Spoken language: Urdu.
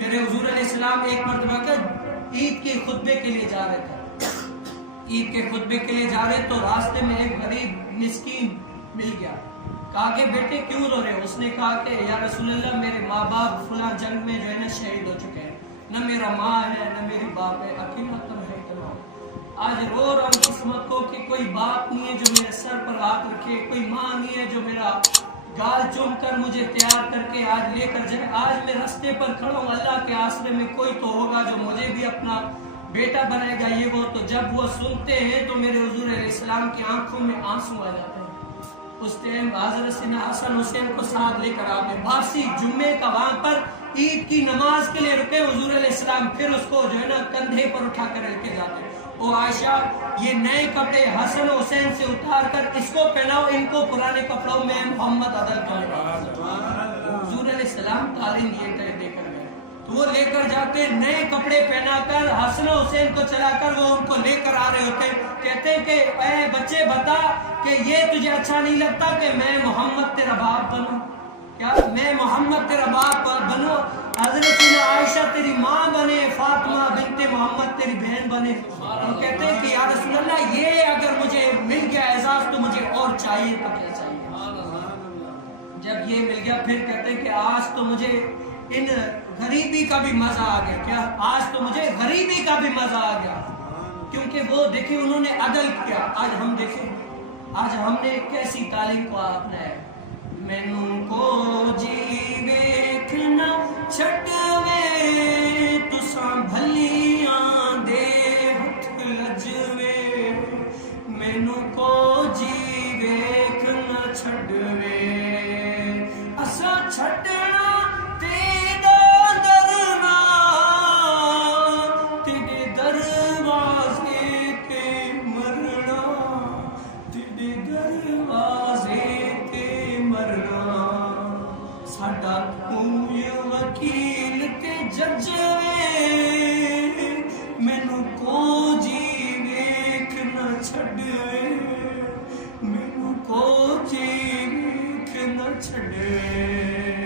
میرے حضور علیہ السلام ایک مرتبہ کا عید کے خطبے کے لیے جا رہے تھے، عید کے خطبے کے لیے جا رہے تو راستے میں ایک غریب مسکین مل گیا. کہا کہ بیٹے کیوں رو رہے؟ اس نے کہا کہ یا رسول اللہ میرے ماں باپ فلاں جنگ میں جو ہے نا شہید ہو چکے ہیں، نہ میرا ماں ہے نہ میری باپ ہے، اکیلا تنہا اتنا آج رو رہا ہوں قسمت کو کہ کوئی باپ نہیں ہے جو میرے سر پر ہاتھ رکھے، کوئی ماں نہیں ہے جو میرا گال چوم کر مجھے تیار کر کے آج لے کر جائے. آج میں رستے پر کھڑا ہوں، اللہ کے آسرے میں کوئی تو ہوگا جو مجھے بھی اپنا بیٹا بنائے گا. یہ وہ تو جب وہ سنتے ہیں تو میرے حضور علیہ السلام کی آنکھوں میں آنسو آ جاتے ہیں. اس ٹائم حضرت سیدنا حسن حسین کو ساتھ لے کر آپ نے واپسی جمعے کا وہاں پر عید کی نماز کے لیے رکے حضور علیہ السلام، پھر اس کو جو ہے نا کندھے پر اٹھا کر لے کے جاتے. او عائشہ یہ نئے کپڑے حسن حسین سے اتار کر اس کو پہناؤ، ان کو پرانے کپڑوں میں محمد عدل کرے. حضور علیہ السلام تعلیم یہ دے کر گئے تو وہ لے کر جاتے، نئے کپڑے پہنا کر حسن حسین کو چلا کر وہ ان کو لے کر آ رہے ہوتے. کہتے کہ اے بچے بتا کہ یہ تجھے اچھا نہیں لگتا کہ میں محمد تیرا باپ بنوں؟ کیا میں محمد تیرا باپ بنوں؟ حضرت عائشہ تیری ماں بنے، فاطمہ بنت محمد تیری بہن بنے. ہم کہتے ہیں کہ یا رسول اللہ یہ اگر مجھے مل گیا اعزاز تو مجھے اور چاہیے تو کیا چاہیے. جب یہ مل گیا پھر کہتے ہیں کہ آج تو مجھے ان غریبی کا بھی مزہ آ گیا. کیا آج تو مجھے غریبی کا بھی مزہ آ گیا، کیونکہ وہ دیکھیں انہوں نے عدل کیا. آج ہم دیکھیں آج ہم نے کیسی تعلیم کو اپنایا ہے. مینوں کو جی ویکھنا چھڈوے تساں بھلیاں دے ہتھ لجوے، مینوں کو جی ویکھنا چھڈوے اساں چھڈنا تیرا درنا، تیرے دروازے تے مرنا، تیرے دروازے تے مرنا، ساڈا کوئی وکیل تے جج وے، مینوں کو جی ویکھنا چھڈوے، مینوں کو جی ویکھنا چھڈوے.